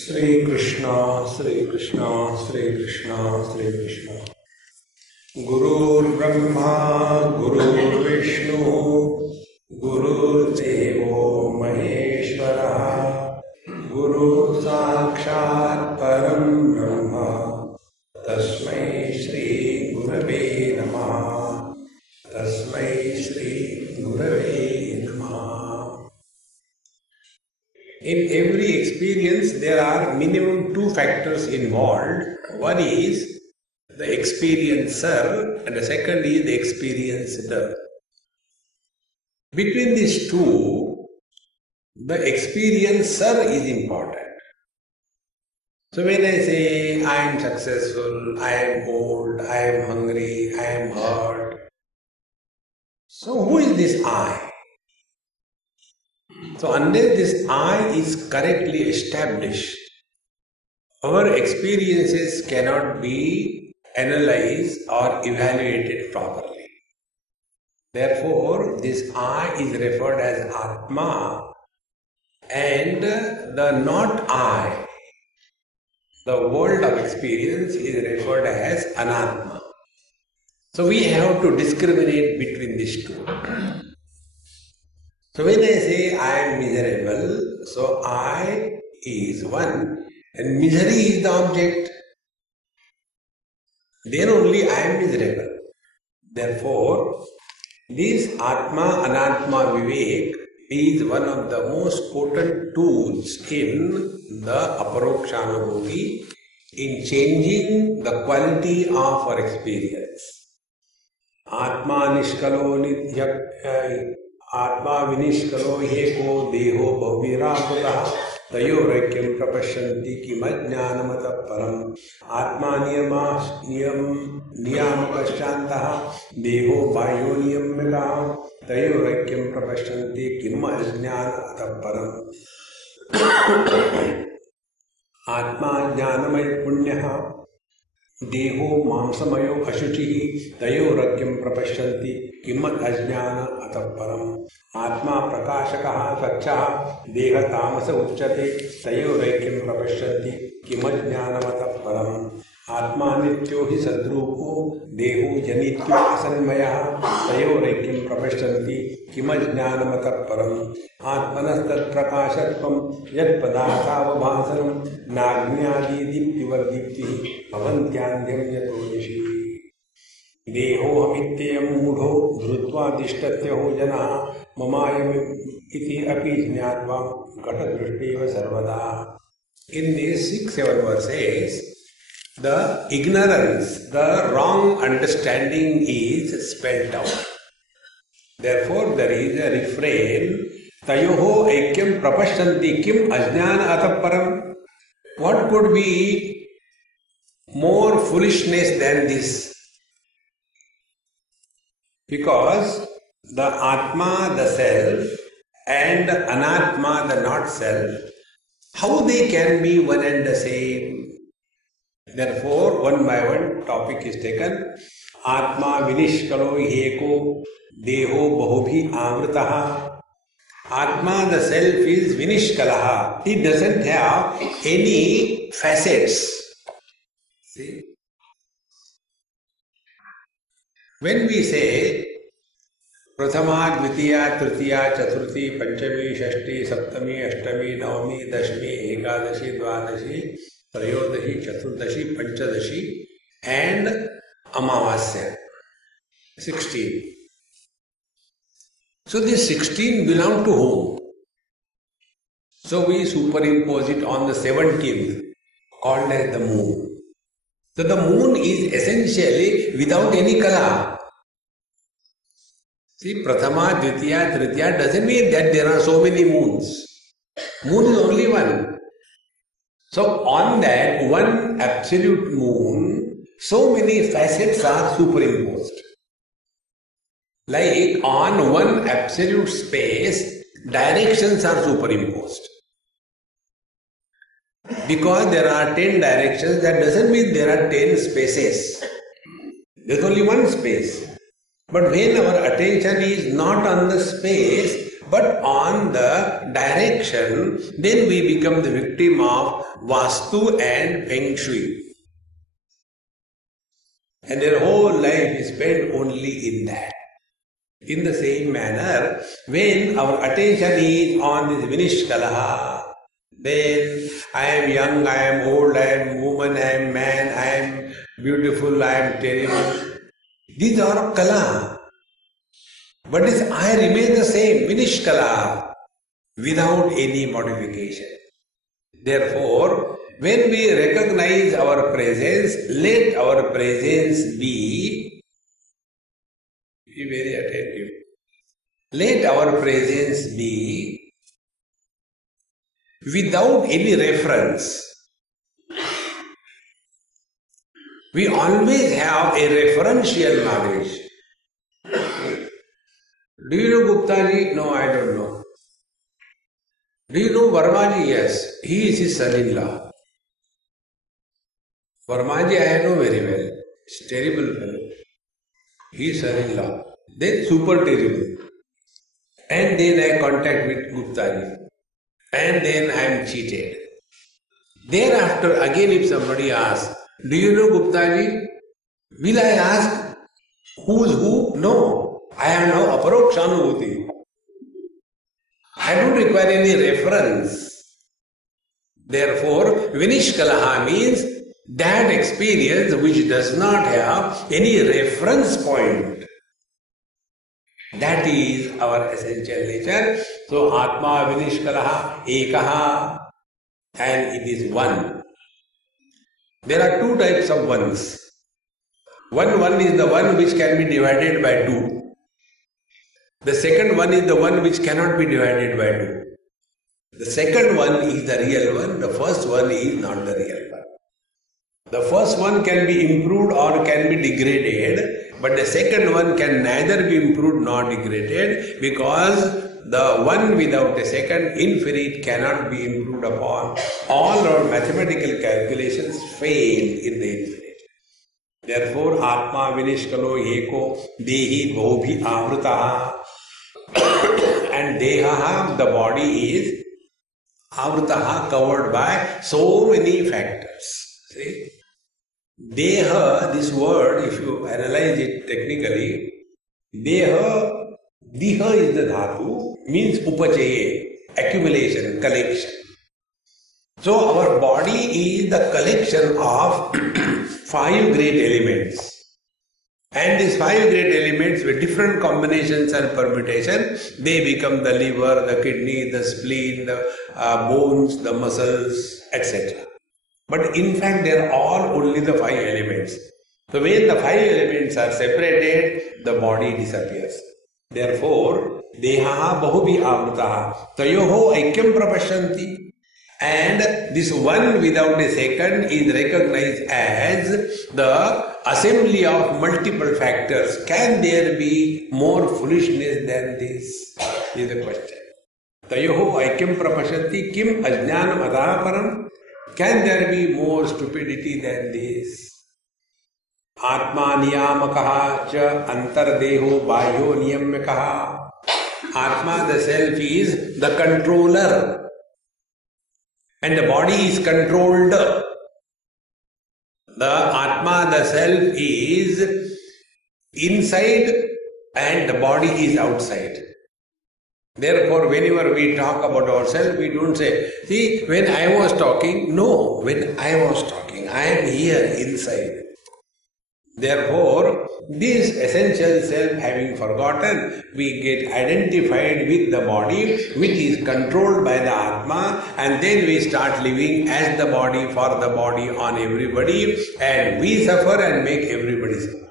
Sri Krishna, Sri Krishna, Sri Krishna, Sri Krishna. Gurur Brahma, Gurur Vishnu, Gurur Devo Maheshwara, Guru Sakshat Param Brahma, Tasmai Shri Gurave Namaha, Tasmai Shri Gurave Namaha. In every experience, there are minimum two factors involved. One is the experiencer and the second is the experienced. Between these two, the experiencer is important. So when I say I am successful, I am old, I am hungry, I am hurt, so who is this I? So unless this I is correctly established, our experiences cannot be analyzed or evaluated properly. Therefore, this I is referred as Atma, and the not I, the world of experience, is referred as Anatma. So we have to discriminate between these two. So when I say I am miserable, so I is one and misery is the object. Then only I am miserable. Therefore, this Atma Anatma Vivek is one of the most potent tools in the Aparokshanubhuti in changing the quality of our experience. Atma Nishkalo Nityak Atma Vinishkalo Heko Deho Bhaviraputa Tayorakyam Prapashanti Kimajnanamata Param Atma Niyamakashantaha Deho Vayoniyam Mega Tayorakyam Prapashanti Kimajnanamata Param Atma Jnanamay Punyaha Deho Mamsamayo Ashuchihi Tayorakyam Prapashanti Kimmat Ajnana Ataparam Atma Prakashakaha Sachaha Deha Tamasa Uchate Tayorakyam Prapashanti Kimajnana Ataparam Atma Nityohi Sadrupo Deho Janityo Asanmaya Tayorakyam Prapashanti Kimajnana Ataparam Atmanastat Prakashatvam Yat Padatavabhasanam Nagnyadi Diptivardipti Avantyandhyam Yatonishi Deho Amityam Mudho Dhrutva Dishtatyaho Jana Mamayam Iti Api Jnatva Gatadrishteva Sarvada. In these 6-7 verses, the ignorance, the wrong understanding is spelled out. Therefore, there is a refrain, Tayoho Aikyam Prapashanti Kim Ajnana Ataparam. What could be more foolishness than this? Because the Atma, the self, and Anatma, the not self, how they can be one and the same? Therefore, one by one topic is taken. Atma Vinishkalo Heko Deho Bahubhi Amritaha. Atma, the self, is Vinishkalaha. It doesn't have any facets. See? When we say Prathama, Dvitiya, Tritiya, Chaturthi, Panchami, Shashti, Saptami, Ashtami, Navami, Dashmi, Ekadashi, Dvadashi, Trayodashi, Chaturdashi, Panchadashi and Amavasya. 16. So these 16 belong to whom? So we superimpose it on the 17th, called as the moon. So the moon is essentially without any color. See, Prathama, Dvitiya, Tritiya doesn't mean that there are so many moons. Moon is only one. So on that one absolute moon, so many facets are superimposed. Like on one absolute space, directions are superimposed. Because there are 10 directions, that doesn't mean there are 10 spaces. There's only one space. But when our attention is not on the space, but on the direction, then we become the victim of Vastu and Feng Shui. And their whole life is spent only in that. In the same manner, when our attention is on this Vinishkalaha, then I am young, I am old, I am woman, I am man, I am beautiful, I am terrible. These are kala. But this I remain the same, Vinishkala, without any modification. Therefore, when we recognize our presence, let our presence be very attentive. Let our presence be without any reference. We always have a referential knowledge. Do you know Gupta ji? No, I don't know. Do you know Verma ji? Yes. He is his son-in-law. Verma ji I know very well. It's terrible fellow. He is son-in-law. Then super terrible. And then I contact with Gupta ji. And then I am cheated. Thereafter, again if somebody asks, do you know Gupta ji? Will I ask who's who? No. I have no Aparokshanubhuti. I don't require any reference. Therefore, Vinishkalaha means that experience which does not have any reference point. That is our essential nature. So, Atma Vinishkalaha Ekaha, and it is one. There are two types of ones. One is the one which can be divided by two. The second one is the one which cannot be divided by two. The second one is the real one. The first one is not the real one. The first one can be improved or can be degraded, but the second one can neither be improved nor degraded, because the one without a second, infinite, cannot be improved upon. All our mathematical calculations fail in the infinite. Therefore, Atma Vinishkalo Eko Dehi Bhobhi Avrutaha. And Deha, the body, is Avrutaha, covered by so many factors. See? Deha, this word, if you analyze it technically, Deha, Diha is the dhatu, means upachaye, accumulation, collection. So our body is the collection of 5 great elements. And these 5 great elements with different combinations and permutations, they become the liver, the kidney, the spleen, the bones, the muscles, etc. But in fact, they are all only the 5 elements. So when the 5 elements are separated, the body disappears. Therefore, Deha Bahubhi Avrutaha Tayoho Aikyam Prapashyanti. And this one without a second is recognized as the assembly of multiple factors. Can there be more foolishness than this? Is the question. Tayoho aikyam prapashyanti kim ajnanam adhaparam. Can there be more stupidity than this? Atma niyamakaha cha antardeho bahyo niyamyakaha. Atma, the self, is the controller. And the body is controlled. The Atma, the self, is inside and the body is outside. Therefore, whenever we talk about ourselves, we don't say, see, when I was talking, no, when I was talking, I am here inside. Therefore, this essential self having forgotten, we get identified with the body which is controlled by the Atma, and then we start living as the body, for the body, on everybody, and we suffer and make everybody suffer.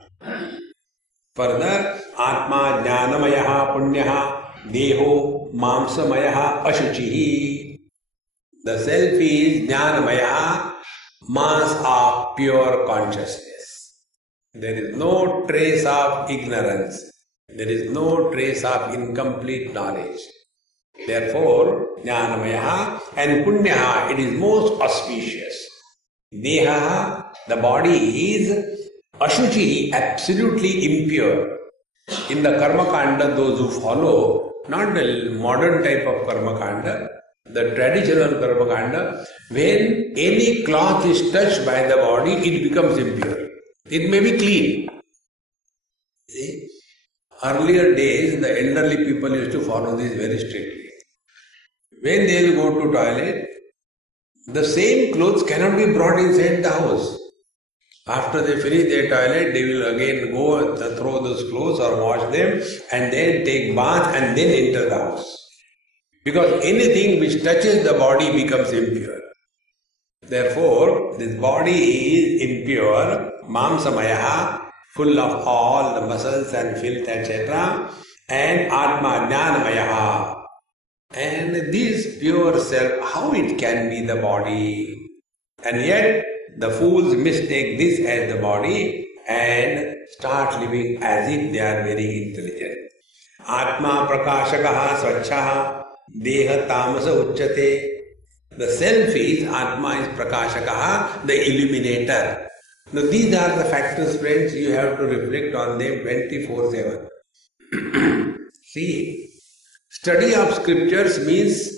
Further, Atma Jnanamayaha Punyaha Deho Mamsamayaha Ashuchihi. The self is Jnanamaya, mass of pure consciousness. There is no trace of ignorance. There is no trace of incomplete knowledge. Therefore, Jnanamaya and Punyaha, it is most auspicious. Deha, the body, is Ashuchi, absolutely impure. In the Karma Kanda, those who follow, not the modern type of karma kanda, the traditional karma kanda, when any cloth is touched by the body, it becomes impure. It may be clean. See? Earlier days, the elderly people used to follow this very strictly. When they will go to toilet, the same clothes cannot be brought inside the house. After they finish their toilet, they will again go and throw those clothes or wash them and then take bath and then enter the house. Because anything which touches the body becomes impure. Therefore, this body is impure, mamsamayaha, full of all the muscles and filth, etc. And atma jnanamayaha. And this pure self, how it can be the body? And yet, the fools mistake this as the body and start living as if they are very intelligent. Atma prakashakaha swachchaha deha tamasa uchyate. The self is, Atma is prakashakaha, the illuminator. Now these are the factors, friends, you have to reflect on them 24/7. See, study of scriptures means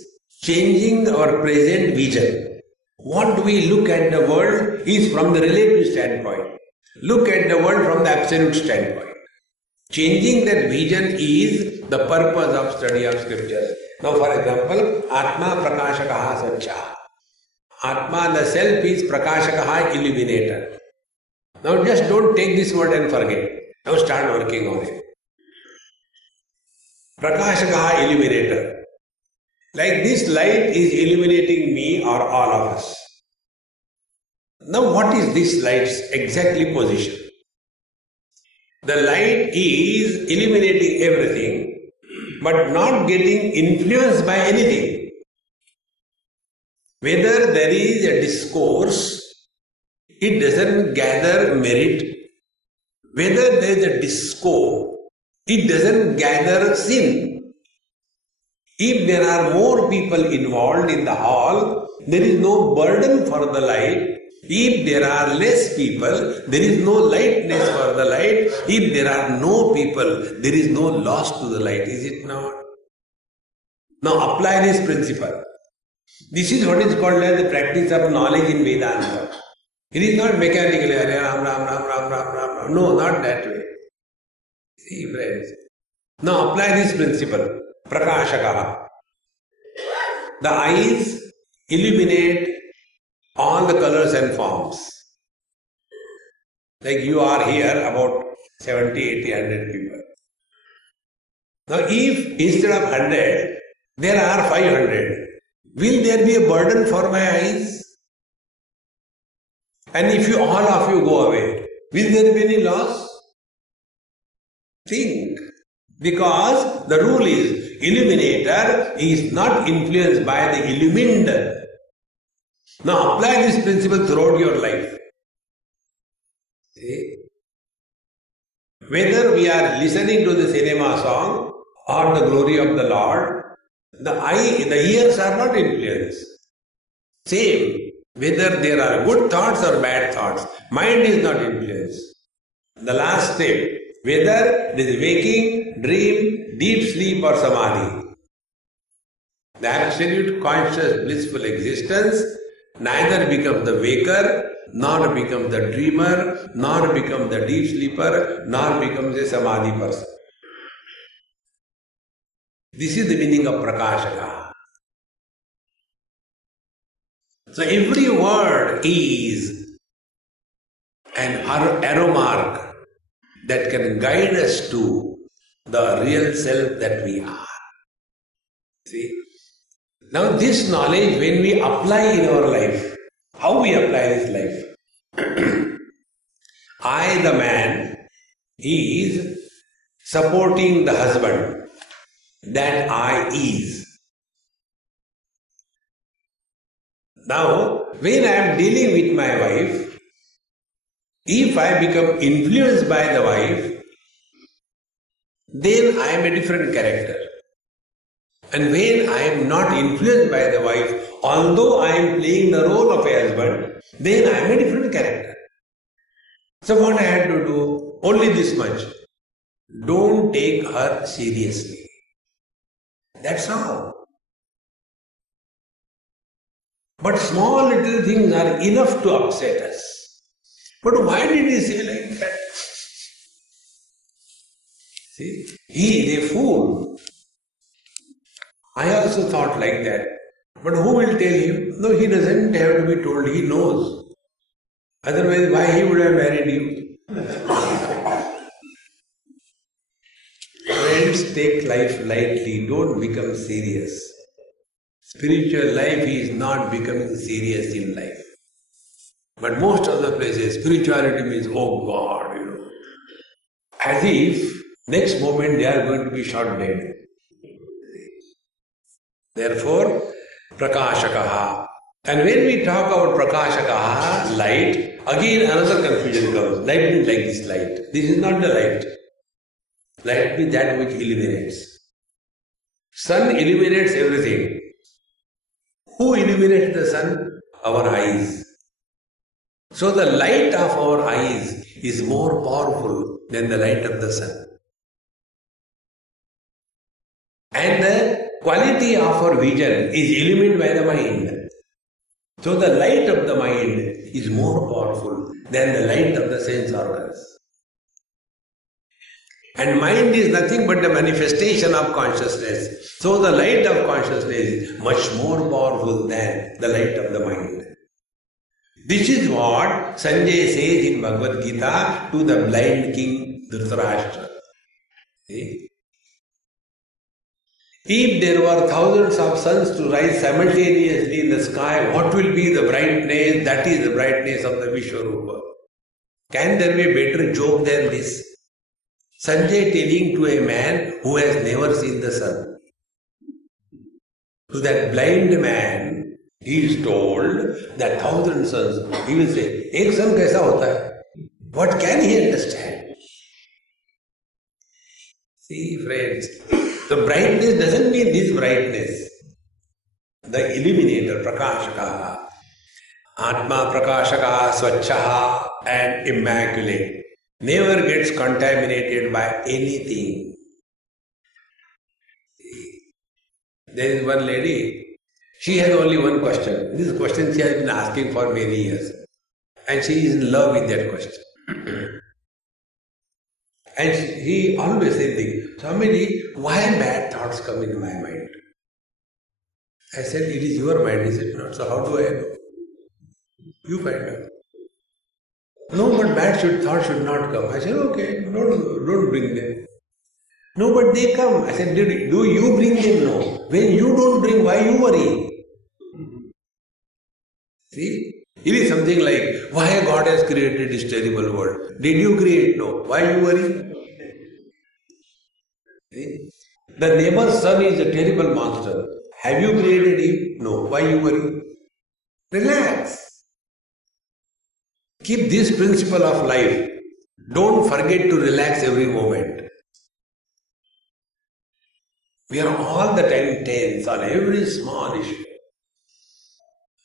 changing our present vision. What we look at the world is from the relative standpoint. Look at the world from the absolute standpoint. Changing that vision is the purpose of study of scriptures. Now for example, Atma Prakashakaha Satcha. Atma, the self, is Prakashakaha, illuminator. Now just don't take this word and forget. Now start working on it. Prakashakaha, illuminator. Like this light is illuminating me or all of us. Now what is this light's exactly position? The light is illuminating everything, but not getting influenced by anything. Whether there is a discourse, it doesn't gather merit. Whether there is a discord, it doesn't gather sin. If there are more people involved in the hall, there is no burden for the light. If there are less people, there is no lightness for the light. If there are no people, there is no loss to the light. Is it not? Now apply this principle. This is what is called as the practice of knowledge in Vedanta. It is not mechanically, Ram, Ram, Ram, Ram, Ram, Ram. No, not that way. See, friends. Now apply this principle. Prakashakaha. The eyes illuminate all the colors and forms. Like you are here, about 70, 80, 100 people. Now if instead of 100, there are 500, will there be a burden for my eyes? And if you all of you go away, will there be any loss? Think. Because the rule is, illuminator is not influenced by the illumined. Now apply this principle throughout your life. See? Whether we are listening to the cinema song or the glory of the Lord, the ears are not influenced. Same. Whether there are good thoughts or bad thoughts, mind is not influenced. The last step, whether it is waking, dream, deep sleep or samadhi. The absolute conscious blissful existence neither becomes the waker, nor becomes the dreamer, nor becomes the deep sleeper, nor becomes a samadhi person. This is the meaning of prakashaka. So every word is an arrow mark that can guide us to the real self that we are. See? Now this knowledge, when we apply in our life, how we apply this life? I, the man, is supporting the husband. That I is. Now, when I am dealing with my wife, if I become influenced by the wife, then I am a different character. And when I am not influenced by the wife, although I am playing the role of a husband, then I am a different character. So what I had to do? Only this much. Don't take her seriously. That's all. But small little things are enough to upset us. But why did he say like that? See, he is a fool. I also thought like that. But who will tell him? No, he doesn't have to be told. He knows. Otherwise, why he would have married you? Friends, take life lightly. Don't become serious. Spiritual life is not becoming serious in life. But most of the places, spirituality means, oh God, as if next moment they are going to be shot dead. Therefore, Prakashakaha. And when we talk about Prakashakaha, light, again another confusion comes. Light means like this light. This is not the light. Light means that which illuminates. Sun illuminates everything. Who illuminates the sun? Our eyes. So the light of our eyes is more powerful than the light of the sun. And the quality of our vision is illuminated by the mind. So the light of the mind is more powerful than the light of the sense organs. And mind is nothing but the manifestation of consciousness. So the light of consciousness is much more powerful than the light of the mind. This is what Sanjay says in Bhagavad Gita to the blind king Dhritarashtra. See? If there were thousands of suns to rise simultaneously in the sky, what will be the brightness? That is the brightness of the Vishwarupa. Can there be a better joke than this? Sanjay telling to a man who has never seen the sun. To that blind man, he is told that thousand suns. He will say, "Ek sun kaisa hota hai?" What can he understand? See, friends, the brightness doesn't mean this brightness. The illuminator, Prakashaka, Atma Prakashaka, Swachha and immaculate, never gets contaminated by anything. There is one lady, she has only one question. This question she has been asking for many years. And she is in love with that question. And he always says, Swamiji, why bad thoughts come in my mind? I said, it is your mind, is it not? So how do I know? You find out. No, but bad thoughts should not come. I said, okay, don't bring them. No, but they come. I said, do you bring them? No. When you don't bring, why you worry? See? It is something like, why God has created this terrible world? Did you create? No. Why you worry? See? The neighbor's son is a terrible monster. Have you created him? No. Why you worry? Relax. Keep this principle of life. Don't forget to relax every moment. We are all the time tense on every small issue.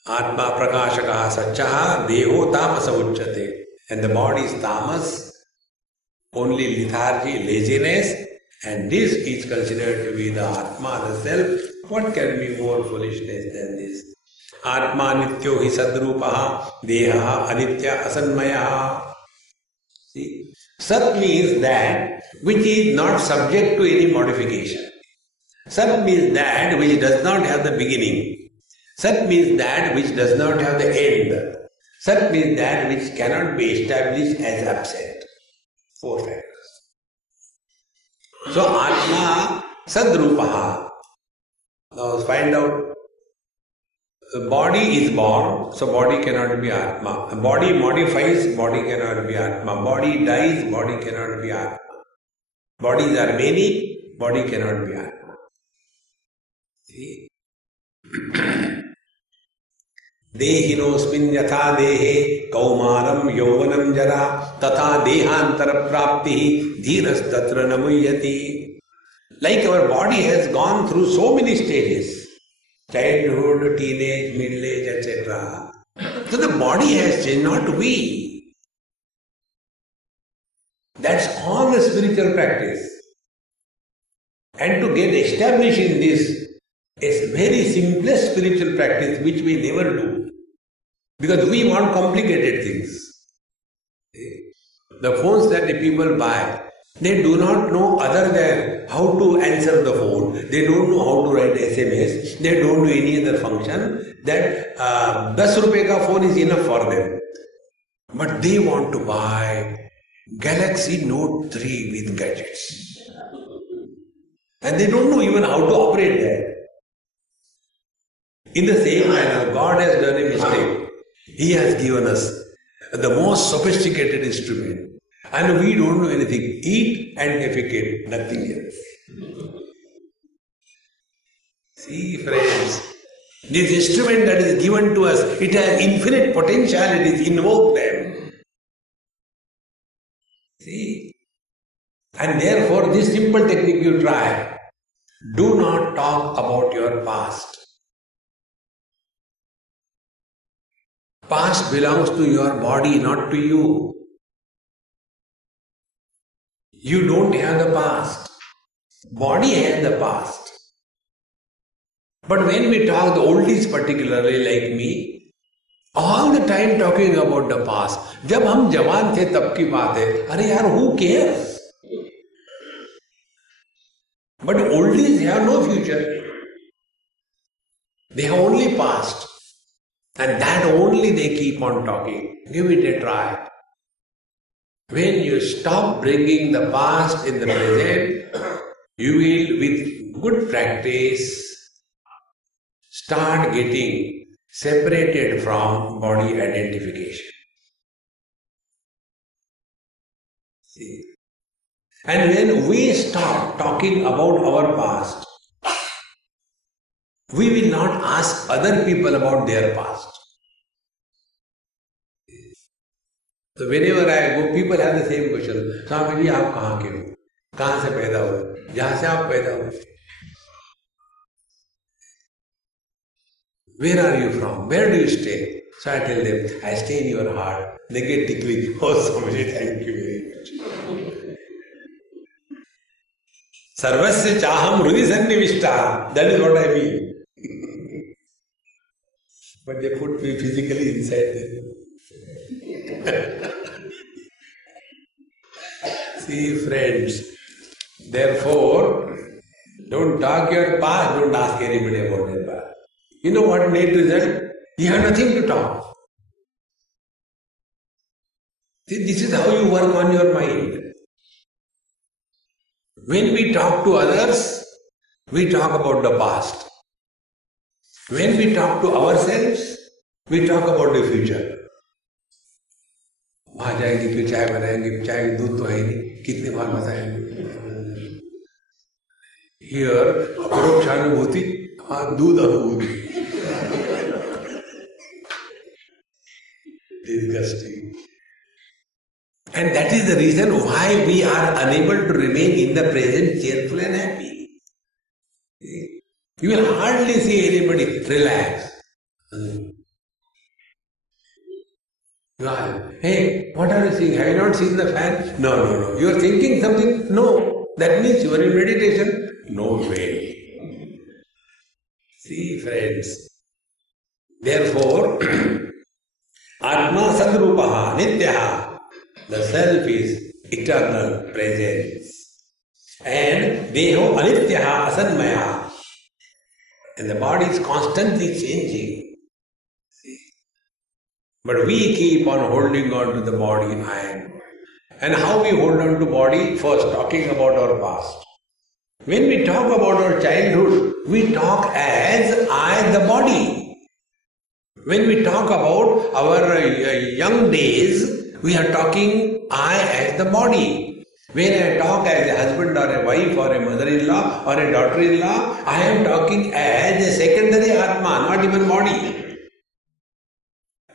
Atma prakashaka sachaha deho tamasa uchyate. And the body is tamas, only lethargy, laziness, and this is considered to be the Atma, the self. What can be more foolishness than this? Atma nityo hi sadrupaha deha anitya asanmaya. See, Sat means that which is not subject to any modification. Sat means that which does not have the beginning. Sat means that which does not have the end. Sat means that which cannot be established as absent. Four factors. So Atma Sadrupaha. Now find out. The body is born, so body cannot be Atma. A body modifies, body cannot be Atma. Body dies, body cannot be Atma. Bodies are many, body cannot be Atma. See? Dehinosmin yatha dehe kaumaram yauvanam jara tatha dehantara prapti dhiras tatra namuyati. Like our body has gone through so many stages, childhood, teenage, middle age, etc. So the body has changed, not we. That's all the spiritual practice. And to get established in this, a very simplest spiritual practice which we never do. Because we want complicated things. The phones that the people buy, they do not know other than how to answer the phone. They don't know how to write SMS. They don't do any other function. That 10 rupees ka phone is enough for them. But they want to buy Galaxy Note 3 with gadgets. And they don't know even how to operate that. In the same manner, God has done a mistake. He has given us the most sophisticated instrument. And we don't know anything. Eat and defecate, nothing else. See, friends, this instrument that is given to us, it has infinite potentialities. Invoke them. See? And therefore, this simple technique you try. Do not talk about your past. Past belongs to your body, not to you. You don't have the past. Body has the past. But when we talk, the oldies particularly like me, all the time talking about the past. जब हम जवान थे तब की बात है. अरे यार, who cares? But oldies have no future. They have only past. And that only they keep on talking. Give it a try. When you stop bringing the past in the present, you will, with good practice, start getting separated from body identification. See? And when we stop talking about our past, we will not ask other people about their past. So whenever I go, people have the same question. Swami ji, आप कहाँ के हो? कहाँ से पैदा हुए? जहाँ से आप पैदा हुए? Where are you from? Where do you stay? So I tell them, I stay in your heart. They get tickling. Oh, Swami, thank you very much. Sarvasya chaham hrudi sannivishta. That is what I mean. But they put me physically inside them. See, friends, therefore, don't talk your past, don't ask anybody about their past. You know what net result? You have nothing to talk. See, this is how you work on your mind. When we talk to others, we talk about the past. When we talk to ourselves, we talk about the future. वहाँ जाएंगे फिर चाय बनाएंगे, चाय में दूध तो है नहीं, कितने बार बताएंगे. Here, Aparokshanubhuti, दूध अनुभूति. Disgusting. And that is the reason why we are unable to remain in the present cheerful and happy. You will hardly see anybody relax. Hey, what are you seeing? Have you not seen the fan? No. You are thinking something? No. That means you are in meditation? No way. See, friends. Therefore, Atma Sadrupaha Nityaha. The self is eternal presence. And Deho Anityaha Asanmaya. And the body is constantly changing. But we keep on holding on to the body and how we hold on to body? First, talking about our past. When we talk about our childhood, we talk as I, the body. When we talk about our young days, we are talking I as the body. When I talk as a husband or a wife or a mother-in-law or a daughter-in-law, I am talking as a secondary Atma, not even body.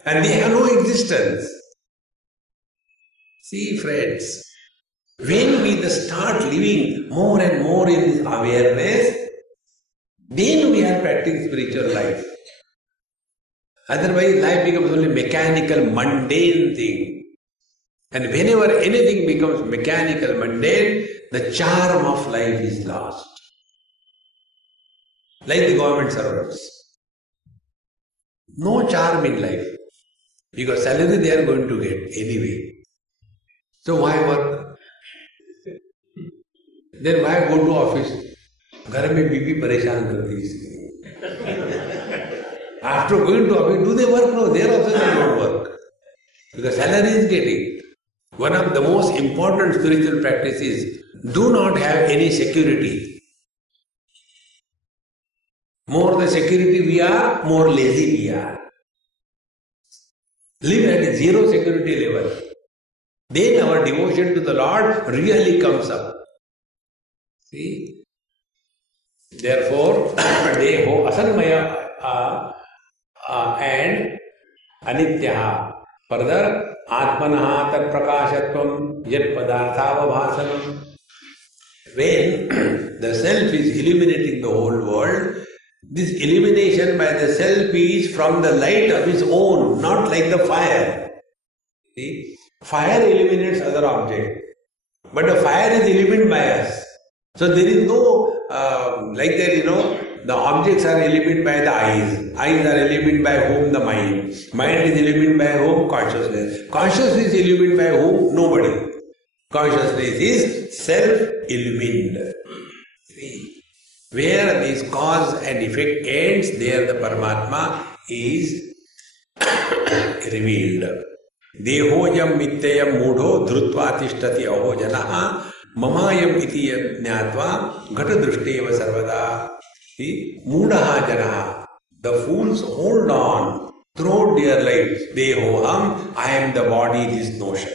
And they have no existence. See, friends, when we start living more and more in this awareness, then we are practicing spiritual life. Otherwise, life becomes only mechanical, mundane thing. And whenever anything becomes mechanical, mundane, the charm of life is lost. like the government servants. No charm in life. Because salary they are going to get anyway. So why work? Then why go to office? घर में बीबी परेशान करती है इसलिए. After going to office, do they work? No, there also they don't work. Because salary is getting. One of the most important spiritual practices, do not have any security. More the security we are, more lazy we are. Live at a zero security level. Then our devotion to the Lord really comes up. See? Therefore, Deho Asanmaya and Anityaha. Further, Atmanaha Tat Prakashatvam Yat Padarthavabhasanam. When the self is illuminating the whole world, this illumination by the self is from the light of its own, not like the fire. See? Fire illuminates other objects, but the fire is illuminated by us. So there is no, like that, the objects are illuminated by the eyes. Eyes are illuminated by whom? The mind. Mind is illuminated by whom? Consciousness. Consciousness is illuminated by whom? Nobody. Consciousness is self-illumined. See? Where this cause and effect ends, there the Paramatma is revealed. Dehojam mityayam mudho dhrutva tishtati aho janaha mamayam iti jnatva ghatadrishteva sarvada. See? Mudaha janaha. The fools hold on throughout their lives. Dehoham, I am the body, this notion.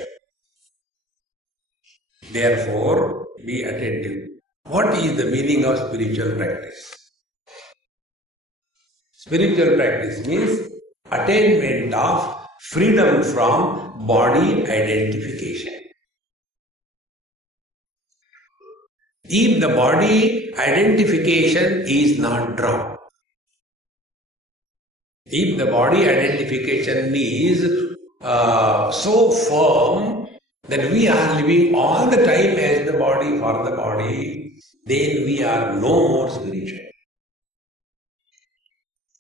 Therefore, be attentive. What is the meaning of spiritual practice? Spiritual practice means attainment of freedom from body identification. If the body identification is not dropped, if the body identification is so firm that we are living all the time as the body for the body, then we are no more spiritual.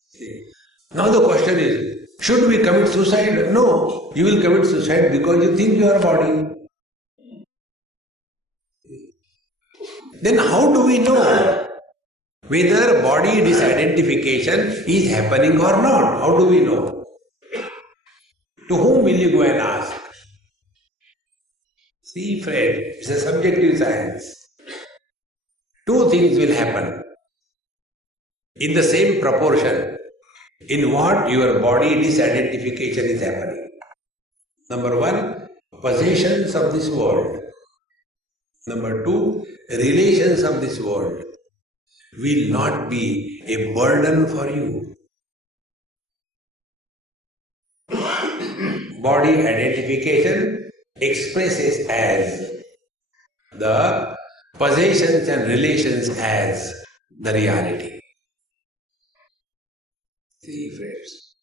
See? Now the question is, should we commit suicide? No, you will commit suicide because you think you are a body. Then how do we know whether body disidentification is happening or not? How do we know? To whom will you go and ask? See, friend, it's a subjective science. Two things will happen in the same proportion in what your body disidentification is happening. Number one, possessions of this world. Number two, relations of this world will not be a burden for you. Body identification expresses as the possessions and relations as the reality. See, friends.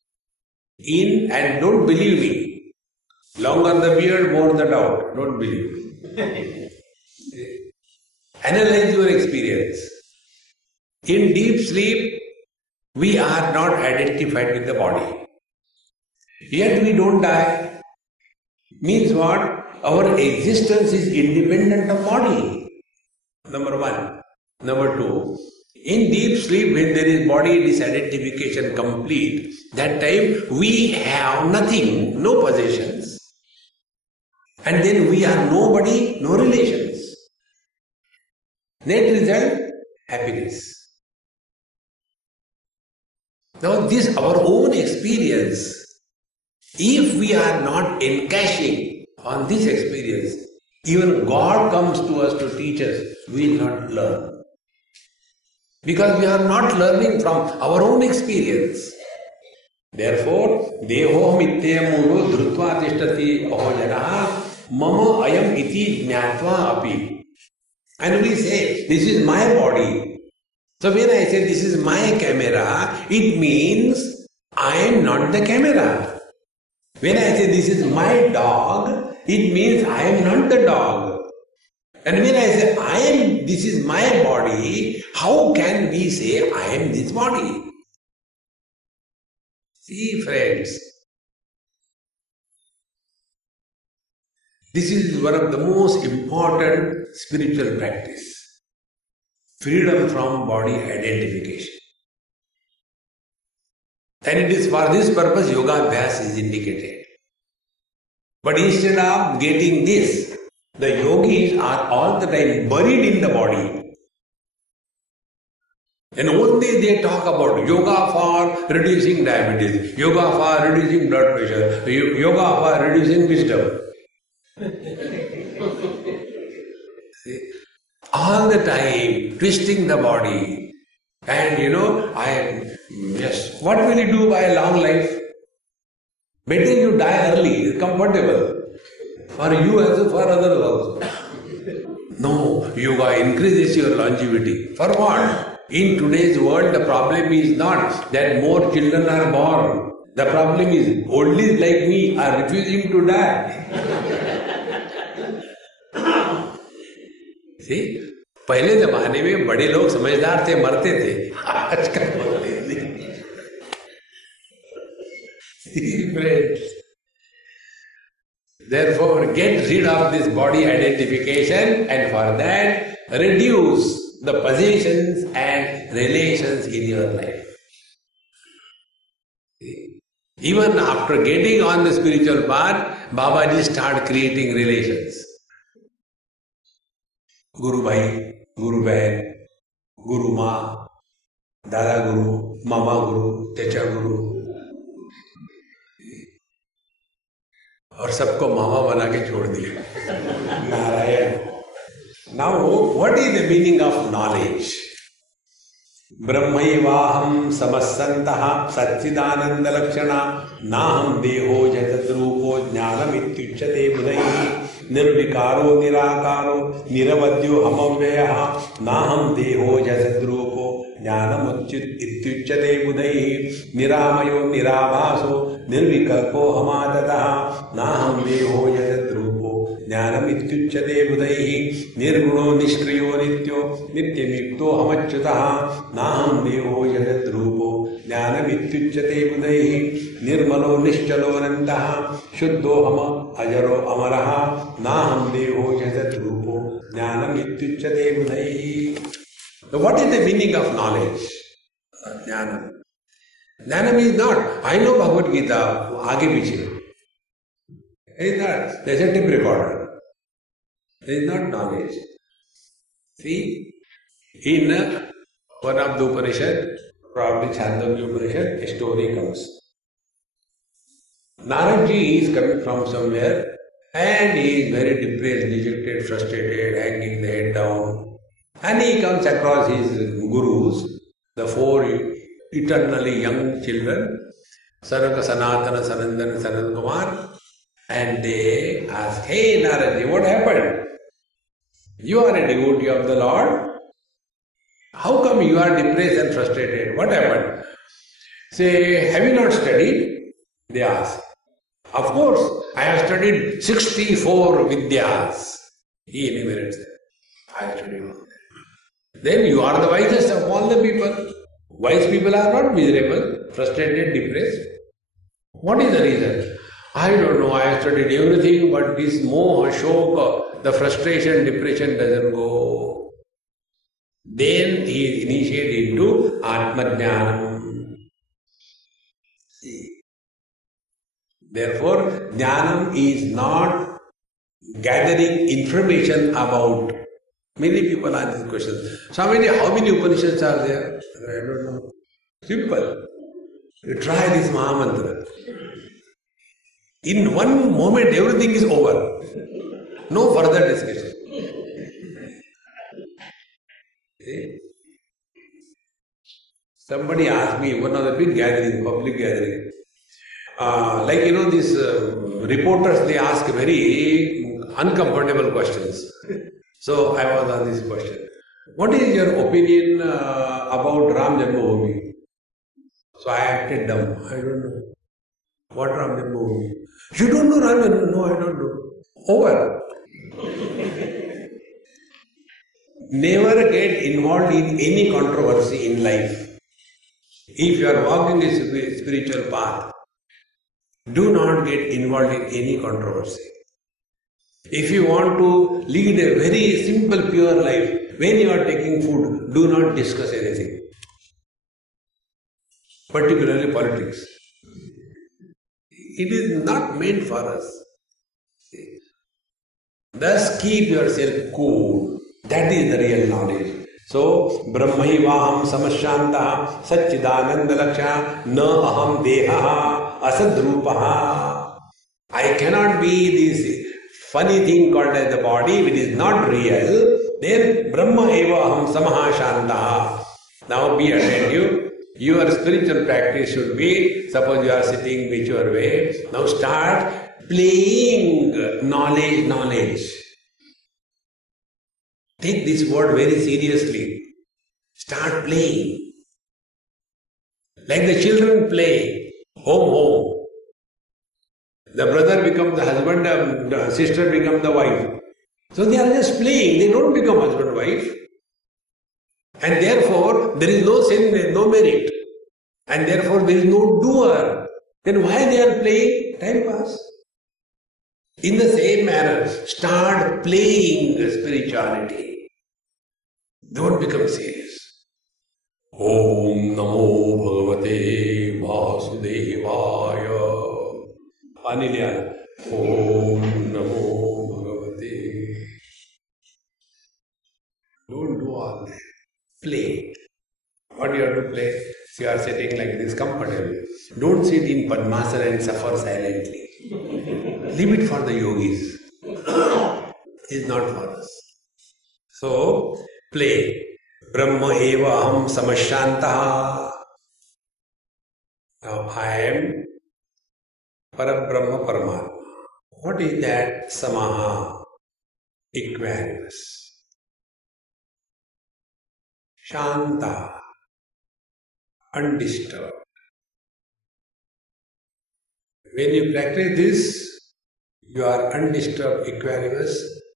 And don't believe me. Longer the beard, more the doubt. Don't believe me. Analyze your experience. In deep sleep, we are not identified with the body. Yet we don't die. Means what? Our existence is independent of body. Number one. Number two. In deep sleep, when there is body disidentification complete, that time we have nothing, no possessions. And then we are nobody, no relations. Net result, happiness. Now this our own experience, if we are not encashing on this experience, even God comes to us to teach us, we will not learn. Because we are not learning from our own experience. Therefore, Deho mityam mudo dhrutva tishtati aho janaha mama ayam iti jnatva api. And we say, this is my body. So when I say this is my camera, it means I am not the camera. When I say this is my dog, it means I am not the dog. And when I say, this is my body, how can we say I am this body? See, friends, this is one of the most important spiritual practice. Freedom from body identification. And it is for this purpose yoga abhyas is indicated. But instead of getting this, the yogis are all the time buried in the body. And only they talk about yoga for reducing diabetes, yoga for reducing blood pressure, yoga for reducing wisdom. See? All the time twisting the body. And what will you do by a long life? Better you die early, it's comfortable. For you as for others also. No, yoga increases your longevity. For what? In today's world, the problem is not that more children are born. The problem is old is like me are refusing to die. See? पहले जमाने में बड़े लोग समझदार थे, मरते थे. आजकल मरते नहीं. See, friends. Therefore, get rid of this body identification, and for that, reduce the possessions and relations in your life. See? Even after getting on the spiritual path, Babaji start creating relations. Guru Bhai, Guru Bahan, Guru Ma, Dada Guru, Mama Guru, Chacha Guru. और सबको मामा बना के छोड़ दिया. Narayan. Now, what is the meaning of knowledge? ब्रह्मैवाहं समस्सन्तः सच्चिदानंद लक्षणा नाहं देहो जगद्रूपो ज्ञानमित्युच्यते बुधैः निर्विकारो निराकारो निरवध्यो हमव्ययः नाहं देहो जगद्रूपो ज्ञानमुच्यते बुधैः निरामयो निराभासो निर्विकल्पो हमादतः नाहं देहो जगद्रूपो ज्ञानमित्युच्यते बुधैः निर्गुणो निष्क्रियो नित्यो नित्यनियुक्तो हमच्युतः नाहं देहो जगद्रूपो ज्ञानमित्युच्यते बुधैः निर्मलो निश्चलो अनन्तः शुद्धो हम अजरो अमरः नाहं देहो जगद्रूपो ज्ञानमित्युच्यते बुधैः. So what is the meaning of knowledge? Jnanam. Jnanam is not, I know Bhagavad Gita, आगे पीछे. It is not, there is a tape recorder. It is not knowledge. See, in one of the Upanishad, probably Chandogya Upanishad, a story comes. Naradji is coming from somewhere and he is very depressed, dejected, frustrated, hanging the head down. And he comes across his gurus, the four eternally young children, Saraka, Sanatana, Sanandana, Sanat Kumar, and they ask, "Hey Naradji, what happened? You are a devotee of the Lord. How come you are depressed and frustrated? What happened?" Say, "Have you not studied?" They ask. "Of course, I have studied 64 Vidyas." He enumerates them. I have studied all. Then you are the wisest of all the people. Wise people are not miserable, frustrated, depressed. What is the reason? I don't know, I have studied everything, but this moha, shoka, the frustration, depression doesn't go. Then he is initiated into Atma-jnanam. Therefore, jnanam is not gathering information about. Many people ask this question. Swami, how many Upanishads are there? I don't know. Simple. You try this Mahamantra. In one moment, everything is over. No further discussion. See? Somebody asked me, one of the big gatherings, public gathering, these reporters, they ask very uncomfortable questions. So I was on this question. What is your opinion about Ram Janmabhoomi? So I acted dumb. I don't know. What Ram Janmabhoomi? You don't know Ram Janmabhoomi? No, I don't know. Over. Never get involved in any controversy in life. If you are walking a spiritual path, do not get involved in any controversy. If you want to lead a very simple, pure life, when you are taking food, do not discuss anything, particularly politics. It is not meant for us. Thus keep yourself cool. That is the real knowledge. So, Brahmaivaham Samashanta Satchidananda Laksha Na Aham Deha Asadrupaha. I cannot be this funny thing called as the body which is not real. Then Brahma Eva Aham Samaha Shanta. Now be attentive. Your spiritual practice should be, suppose you are sitting whichever way, now start playing knowledge. Take this word very seriously. Start playing. Like the children play. Home. The brother becomes the husband, the sister becomes the wife. So they are just playing. They don't become husband and wife. And therefore, there is no sin, no merit. And therefore, there is no doer. Then why they are playing? Time pass. In the same manner, start playing spirituality. Don't become serious. Om Namo Bhagavate Vasudevaya. Anilyana. Om Namo Bhagavate. Don't do all that. Play. What you have to play? You are sitting like this comfortably. Don't sit in Padmasana and suffer silently. Leave it for the yogis. It's not for us. So, play. Brahma eva aham samashantaha. Now I am Parabrahma Paramatma. What is that? Samaha. Equanimous. Shanta. Undisturbed. When you practice this, you are undisturbed, equanimous.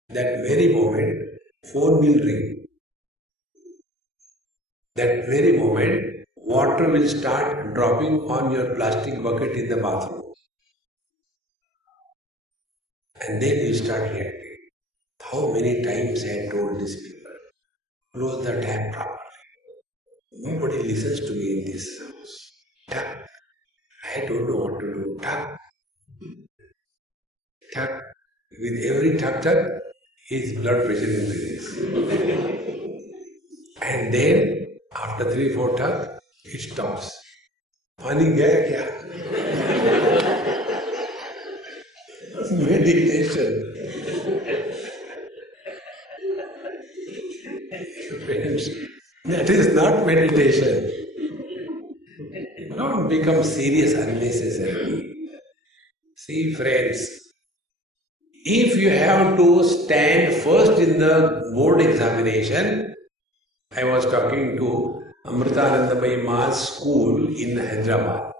That very moment, phone will ring. That very moment, water will start dropping on your plastic bucket in the bathroom. And then you start reacting. How many times I have told these people, close the tap properly. Nobody listens to me in this house. Tap. I don't know what to do. Tap. Tap. With every tap, his blood pressure increases. And then, after 3-4 tap, it stops. Pani gaya kya? Meditation. Friends, that is not meditation. Don't become serious unnecessarily. See, friends, if you have to stand first in the board examination, I was talking to Amritanandamayi Ma's school in Hyderabad.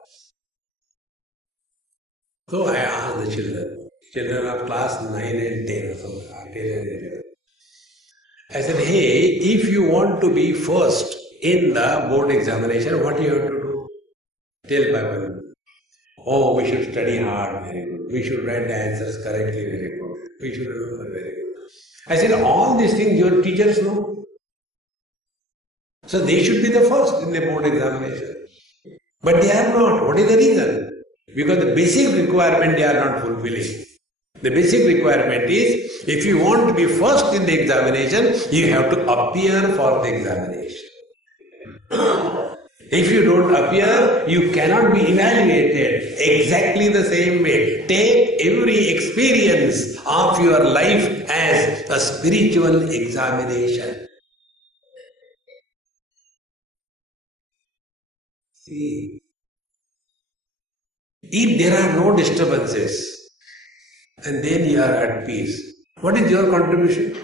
So I asked the children of class 9 and 10 or something. I said, hey, if you want to be first in the board examination, what do you have to do? Tell Bible. Oh, we should study hard, very good. We should write the answers correctly, very good. We should remember, very good. I said, all these things your teachers know. So they should be the first in the board examination. But they are not. What is the reason? Because the basic requirement they are not fulfilling. The basic requirement is, if you want to be first in the examination, you have to appear for the examination. If you don't appear, you cannot be evaluated exactly the same way. Take every experience of your life as a spiritual examination. See, if there are no disturbances, and then you are at peace, what is your contribution?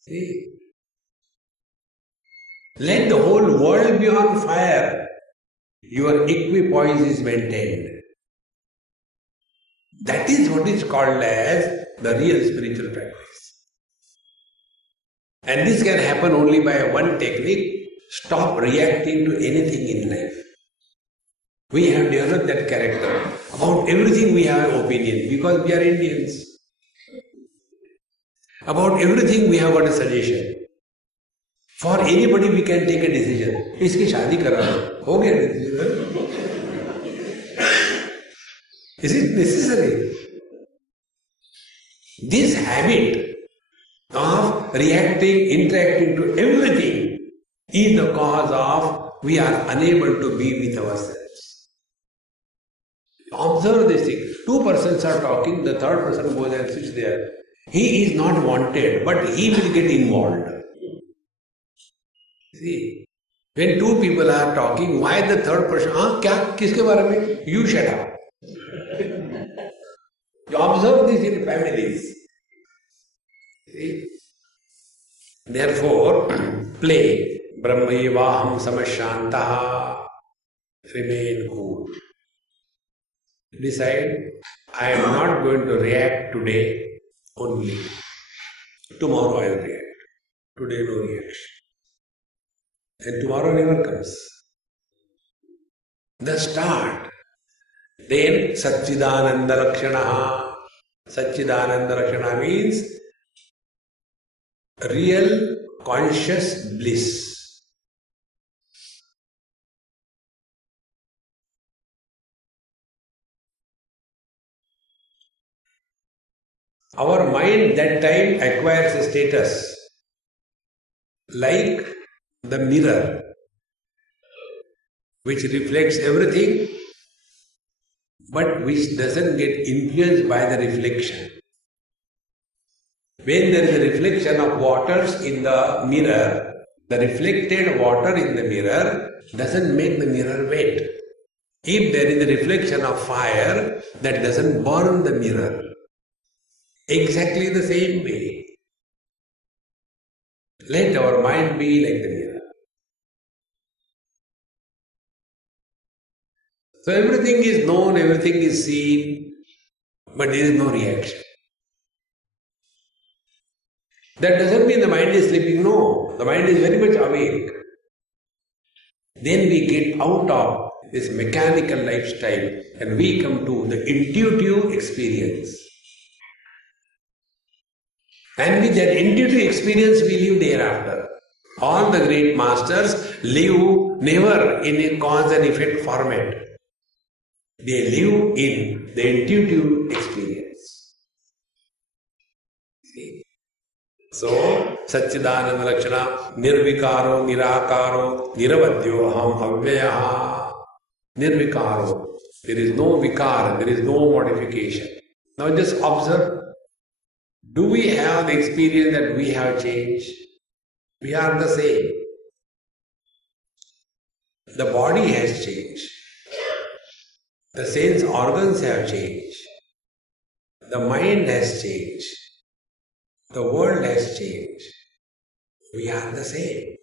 See, let the whole world be on fire. Your equipoise is maintained. That is what is called as the real spiritual practice. And this can happen only by one technique: stop reacting to anything in life. We have developed that character. About everything we have an opinion because we are Indians. About everything we have got a suggestion. For anybody we can take a decision. इसकी शादी करा हो गया decision. Is it necessary? This habit of reacting, interacting to everything is the cause of we are unable to be with ourselves. Observe this thing. Two persons are talking, the third person goes and sits there. He is not wanted, but he will get involved. See, when two people are talking, why the third person? क्या? किसके बारे में? You shut up. You observe this in families. See? Therefore, play. Brahmaivaham samashantaha. Remain cool. Decide, I am not going to react today only. Tomorrow I will react. Today no reaction. And tomorrow never comes. The start. Then Satchidananda Lakshanaha. Satchidananda Lakshana means real conscious bliss. Our mind that time acquires a status like the mirror which reflects everything but which doesn't get influenced by the reflection. When there is a reflection of waters in the mirror, the reflected water in the mirror doesn't make the mirror wet. If there is a reflection of fire, that doesn't burn the mirror. Exactly the same way. Let our mind be like the mirror. So everything is known, everything is seen, but there is no reaction. That doesn't mean the mind is sleeping, no. The mind is very much awake. Then we get out of this mechanical lifestyle and we come to the intuitive experience. And with that intuitive experience we live thereafter. All the great masters live never in a cause and effect format. They live in the intuitive experience. See? So, Satchidananda Lakshana, Nirvikaro, Nirakaro, Niravadyo, Aham Avyayaha. Nirvikaro. There is no vikar, there is no modification. Now just observe. Do we have the experience that we have changed? We are the same. The body has changed. The sense organs have changed. The mind has changed. The world has changed. We are the same.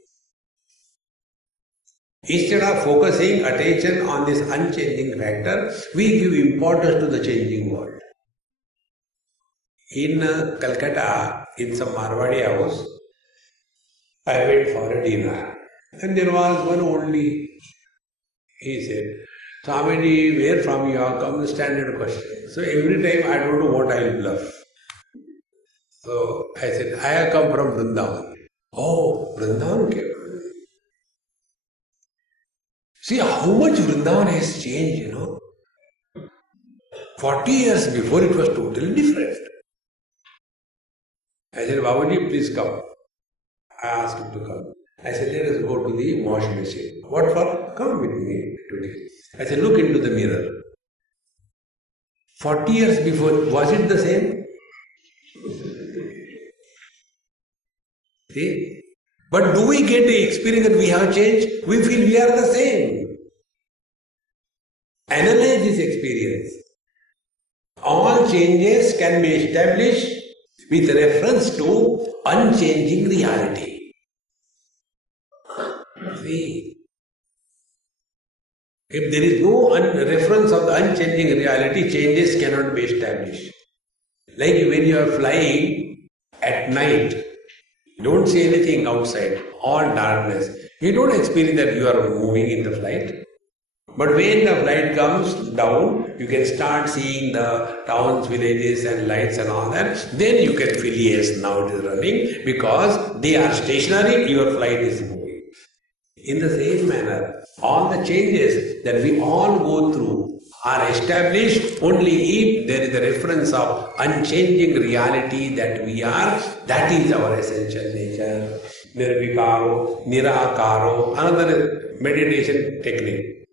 Instead of focusing attention on this unchanging factor, we give importance to the changing world. In Calcutta, in some Marwadi house, I went for a dinner. And there was one oldie. He said, Swamiji, where from you have come? Standard question. So every time I don't know what I will bluff. So I said, I have come from Vrindavan. Oh, Vrindavan came. See how much Vrindavan has changed, 40 years before it was totally different. I said, Babaji, please come. I asked him to come. I said, let us go to the wash basin. What for? Come with me today. I said, look into the mirror. 40 years before, was it the same? See? But do we get the experience that we have changed? We feel we are the same. Analyze this experience. All changes can be established with reference to unchanging reality. See? If there is no reference of the unchanging reality, changes cannot be established. Like when you are flying at night, Don't see anything outside, all darkness. You don't experience that you are moving in the flight. But when the flight comes down, you can start seeing the towns, villages and lights and all that. Then you can feel, yes, now it is running, because they are stationary, your flight is moving. In the same manner, all the changes that we all go through are established only if there is a reference of unchanging reality that we are. That is our essential nature. Nirvikaro, Nirakaro, another meditation technique.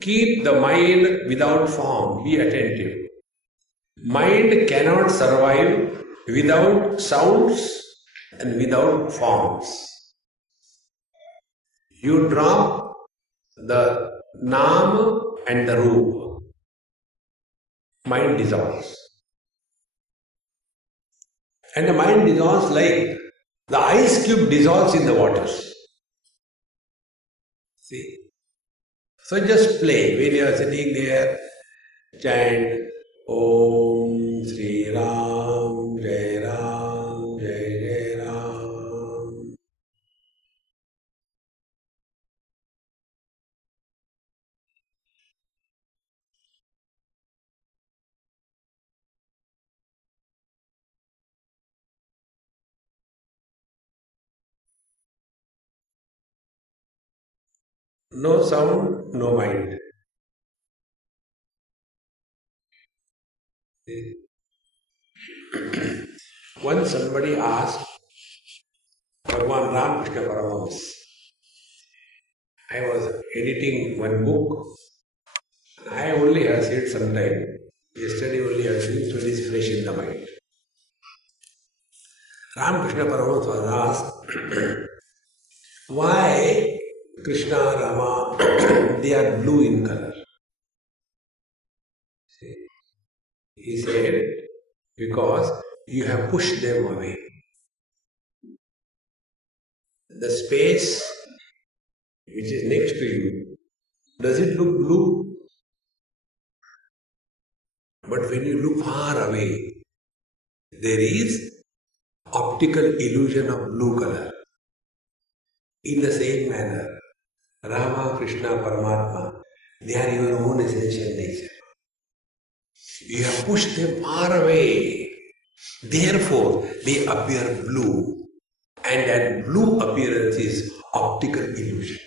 Keep the mind without form, be attentive. Mind cannot survive without sounds and without forms. You drop the Nam and the Roop, mind dissolves. And the mind dissolves like the ice cube dissolves in the waters. See? So just play. When you are sitting there, chant Om Sri Ram, Jai Ram, Jai Jai Ram. No sound, no mind. Once somebody asked Bhagavan Ramakrishna Paramahamsa, I was editing one book. I only have seen some time. Yesterday only I have seen, so it is fresh in the mind. Ramakrishna Paramahamsa was asked, why Krishna, Rama, they are blue in color? See? He said, because you have pushed them away. The space which is next to you, does it look blue? But when you look far away, there is optical illusion of blue color. In the same manner, Rama, Krishna, Paramatma, they are your own essential nature. You have pushed them far away. Therefore, they appear blue. And that blue appearance is optical illusion.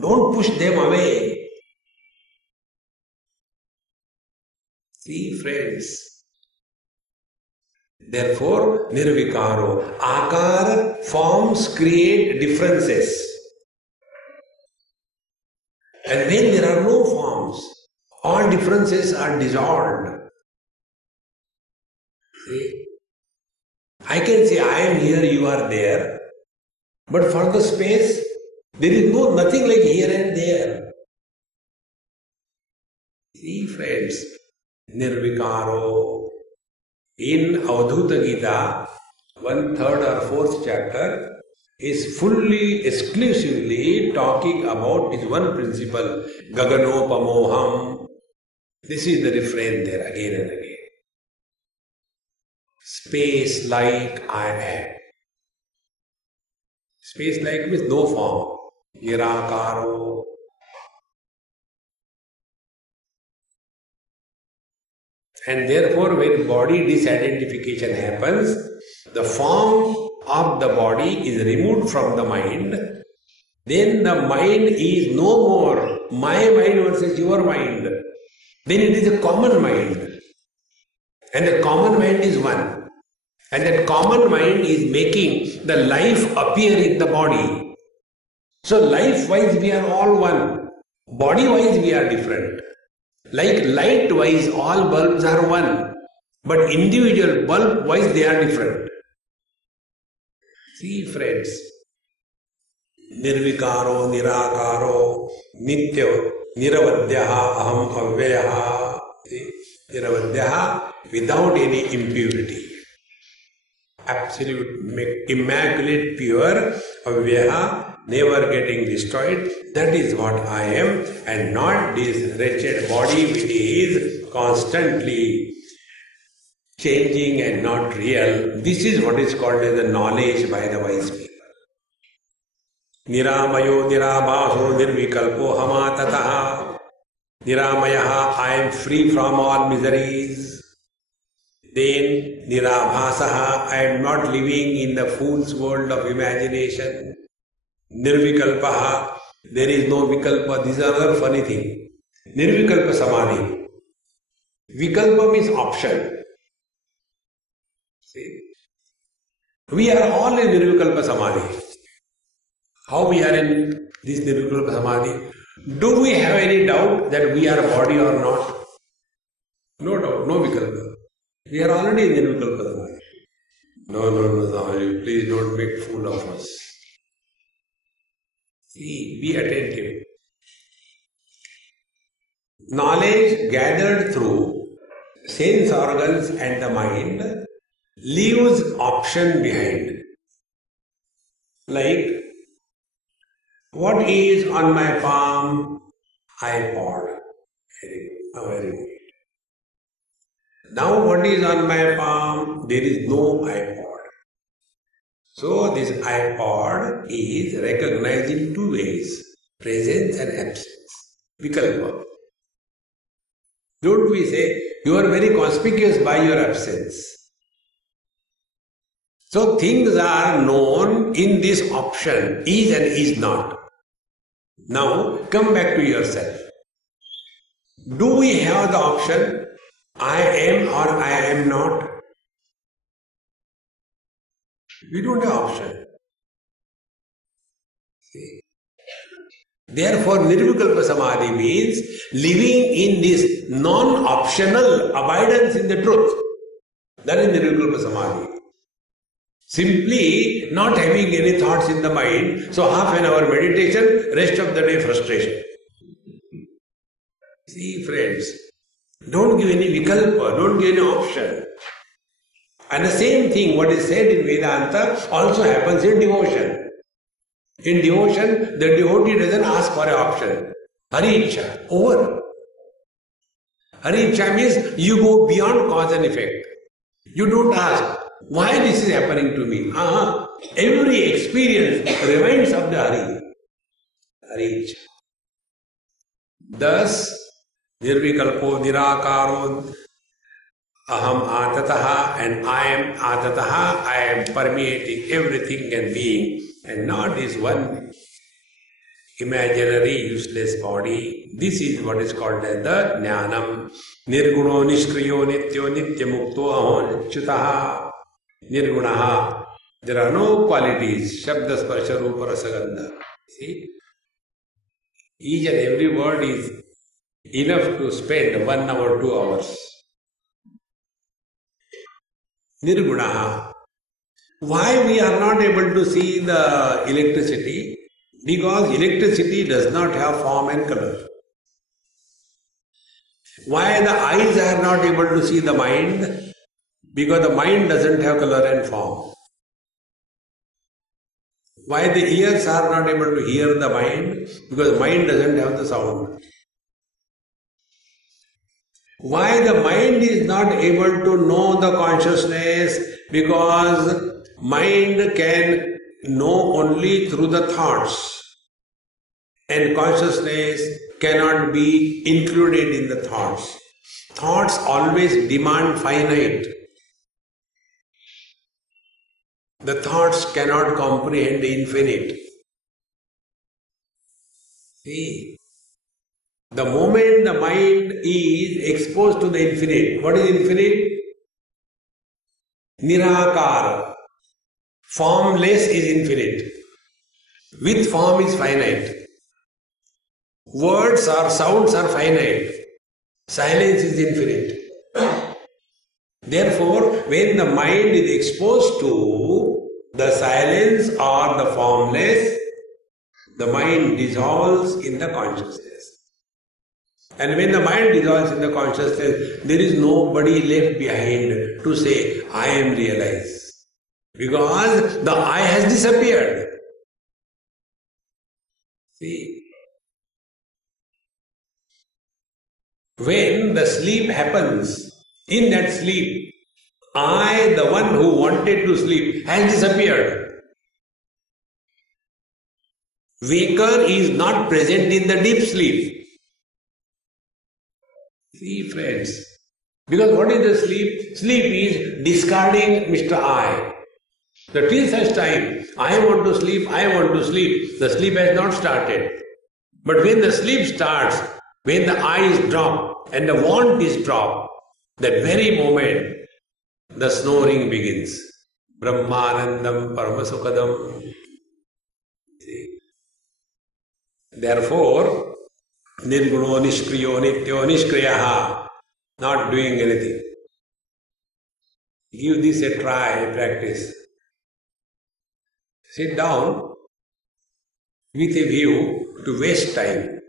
Don't push them away. See, friends. Therefore, nirvikaro. Akara, forms create differences. And when there are no forms, all differences are dissolved. See? I can say I am here, you are there. But for the space, there is nothing like here and there. See, friends, nirvikaro. In Avadhuta Gita, 1/3 or 4th chapter is fully, exclusively talking about this one principle, Gaganopamoham. This is the refrain there again and again. Space like I am. Space like means no form. Nirakaro. And therefore, when body disidentification happens, the form of the body is removed from the mind. Then the mind is no more my mind versus your mind. Then it is a common mind. And the common mind is one. And that common mind is making the life appear in the body. So life-wise we are all one. Body-wise we are different. Like light-wise all bulbs are one. But individual bulb-wise they are different. See, friends. Nirvikaro, Nirakaro, Nitya, Niravadyaha, Aham Avyaha. See, Niravadyaha, without any impurity. Absolute, immaculate, pure, Avyaha, never getting destroyed. That is what I am, and not this wretched body which is constantly changing and not real. This is what is called as the knowledge by the wise people. Niramayo nirabhaso nirvikalpo hamatataha. Niramayaha, I am free from all miseries. Then nirabhasaha, I am not living in the fool's world of imagination. Nirvikalpaha, there is no vikalpa. This is another funny thing. Nirvikalpa samadhi. Vikalpa means option. See? We are all in nirvikalpa samadhi. How we are in this nirvikalpa samadhi? Do we have any doubt that we are a body or not? No doubt, no vikalpa. We are already in nirvikalpa samadhi. No, please don't make fool of us. See, be attentive. Knowledge gathered through sense organs and the mind leaves option behind. Like, what is on my palm? iPod. Very good. Now what is on my palm? There is no iPod. So this iPod is recognized in two ways, presence and absence. Vikalpa. Don't we say, you are very conspicuous by your absence. So things are known in this option, is and is not. Now come back to yourself. Do we have the option, I am or I am not? We don't have option. See? Therefore, Nirvikalpa Samadhi means living in this non-optional abidance in the truth. That is Nirvikalpa Samadhi. Simply not having any thoughts in the mind, so half an hour meditation, rest of the day frustration. See friends, don't give any vikalpa, don't give any option. And the same thing, what is said in Vedanta, also happens in devotion. In devotion, the devotee doesn't ask for an option. Haricha, over. Haricha means you go beyond cause and effect. You don't ask, why this is happening to me? Every experience reminds of the Hari. Haricha. Thus, Nirvikalpo, Nirakaro, Aham Atataha, and I am Atataha, I am permeating everything and being, and not this one imaginary useless body. This is what is called as the Jnanam. Nirguno Nishkriyo Nityo Nityamukto Ahon Chutaha Nirgunaha. There are no qualities. Shabda Sparsha Rupa Rasagandha. See? Each and every word is enough to spend 1 hour, 2 hours. Nirgunaha. Why we are not able to see the electricity? Because electricity does not have form and color. Why the eyes are not able to see the mind? Because the mind doesn't have color and form. Why the ears are not able to hear the mind? Because the mind doesn't have the sound. Why the mind is not able to know the consciousness? Because mind can know only through the thoughts. And consciousness cannot be included in the thoughts. Thoughts always demand finite. The thoughts cannot comprehend the infinite. See? The moment the mind is exposed to the infinite, what is infinite? Nirakara. Formless is infinite. With form is finite. Words or sounds are finite. Silence is infinite. Therefore, when the mind is exposed to the silence or the formless, the mind dissolves in the consciousness. And when the mind dissolves in the consciousness, there is nobody left behind to say, I am realized. Because the I has disappeared. See? When the sleep happens, in that sleep, I, the one who wanted to sleep, has disappeared. Waker is not present in the deep sleep. See, friends, because what is the sleep? Sleep is discarding Mr. I. So till such time, I want to sleep, the sleep has not started. But when the sleep starts, when the I is dropped and the want is dropped, that very moment, the snoring begins. Brahmanandam Paramasukadam. Therefore, Nirguno Nishkriyo Nityo Nishkriyaha, not doing anything. Give this a try, practice. Sit down with a view to waste time.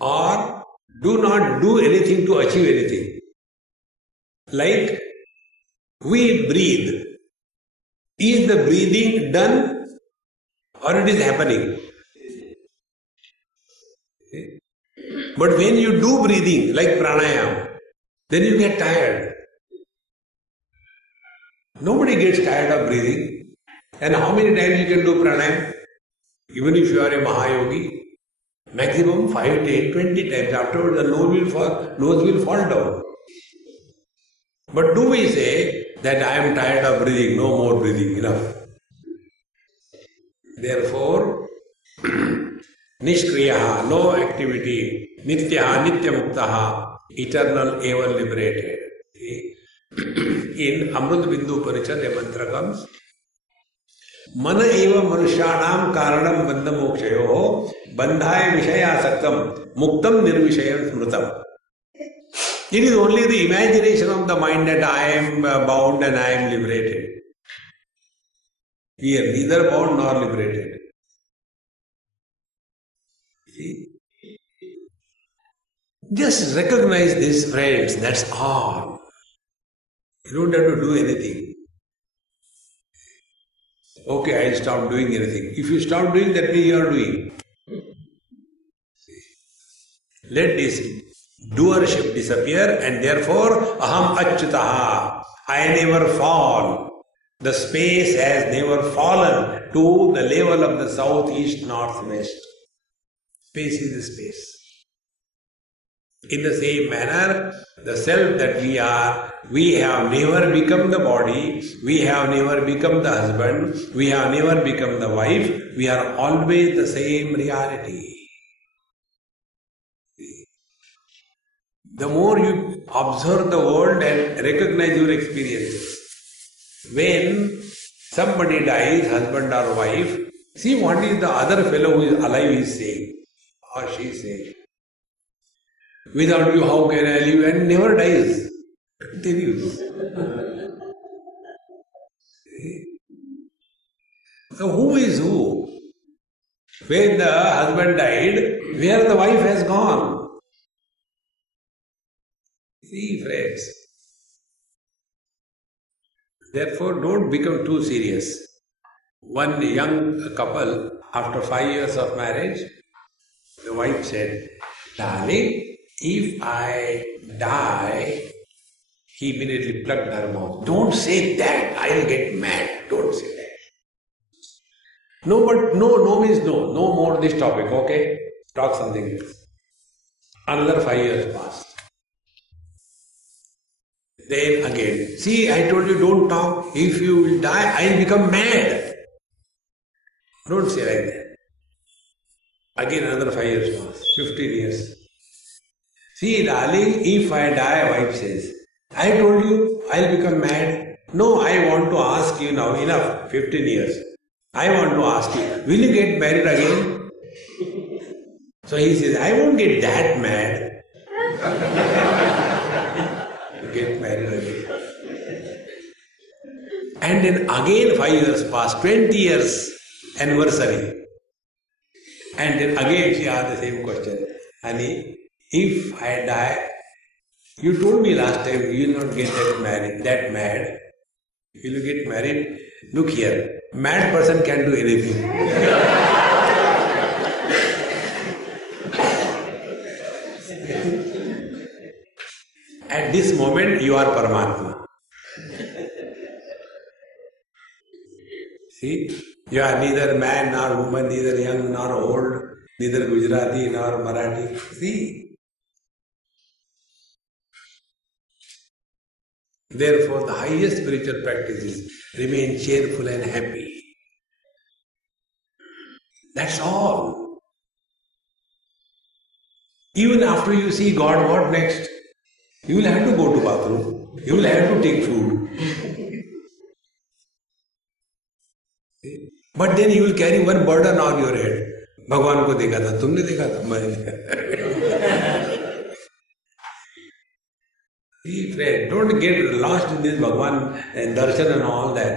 Or do not do anything to achieve anything. Like we breathe. Is the breathing done or it is happening? But when you do breathing like pranayama, then you get tired. Nobody gets tired of breathing. And how many times you can do pranayama? Even if you are a Mahayogi, maximum 5, 10, 20 times. Afterwards, the nose will fall down. But do we say that I am tired of breathing, no more breathing, enough? Therefore, Nishkriyaha, no activity, Nityaha, Nityamuktaha, eternal, ever liberated. In Amrut Bindu Upanishad, a mantra comes, Mana eva manusyanam karanam bandha mokshayoho bandhaya vishayasaktam muktam nirvishayam smrutam. It is only the imagination of the mind that I am bound and I am liberated. We are neither bound nor liberated. See? Just recognize this, friends, that's all. You don't have to do anything. Okay, I'll stop doing anything. If you stop doing, that means you are doing. Let this doership disappear and therefore aham achyutaha. I never fall. The space has never fallen to the level of the south, east, north, west. Space is the space. In the same manner, the self that we have never become the body, we have never become the husband, we have never become the wife, we are always the same reality. The more you observe the world and recognize your experiences, when somebody dies, husband or wife, see what is the other fellow who is alive is saying, or she is saying. Without you, how can I live? And never dies. Continues. So who is who? When the husband died, where the wife has gone? See, friends. Therefore, don't become too serious. One young couple, after 5 years of marriage, the wife said, "Darling, if I die," he immediately plucked her mouth. "Don't say that, I'll get mad. Don't say that." No, but no means no. No more this topic, okay? Talk something else. Another 5 years passed. Then again, see, I told you don't talk. If you will die, I'll become mad. Don't say like that. Again another 5 years passed. 15 years. See, darling, if I die, wife says, I told you I'll become mad. No, I want to ask you now, enough, 15 years. I want to ask you, will you get married again? So he says, I won't get that mad. Get married again. And then again 5 years passed, 20 years anniversary. And then again she asked the same question. Honey, if I die, you told me last time you will not get that mad. Will you get married? Look here, mad person can do anything. this moment you are Paramatma. See, you are neither man nor woman, neither young nor old, neither Gujarati nor Marathi. See, therefore the highest spiritual practice is remain cheerful and happy. That's all. Even after you see God, what next? You will have to go to bathroom. You will have to take food. But then you will carry one burden on your head. भगवान को देखा था, तुमने देखा था, मैंने देखा. See, friend, don't get lost in this Bhagwan and darshan and all that.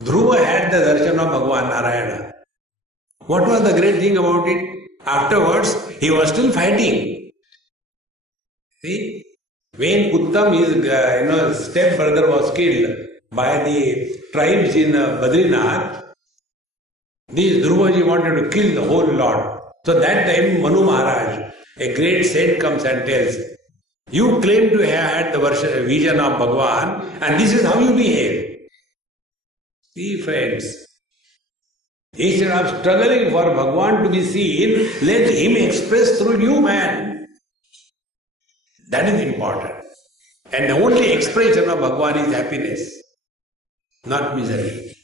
Dhruva had the darshan of Bhagwan Narayana. What was the great thing about it? Afterwards, he was still fighting. See, when Uttam, his step brother, was killed by the tribes in Badrinath, this Dhruvaji wanted to kill the whole lot. So that time Manu Maharaj, a great saint, comes and tells, you claim to have had the vision of Bhagwan and this is how you behave. See, friends, instead of struggling for Bhagwan to be seen, let him express through you, man. That is important. And the only expression of Bhagwan is happiness, not misery.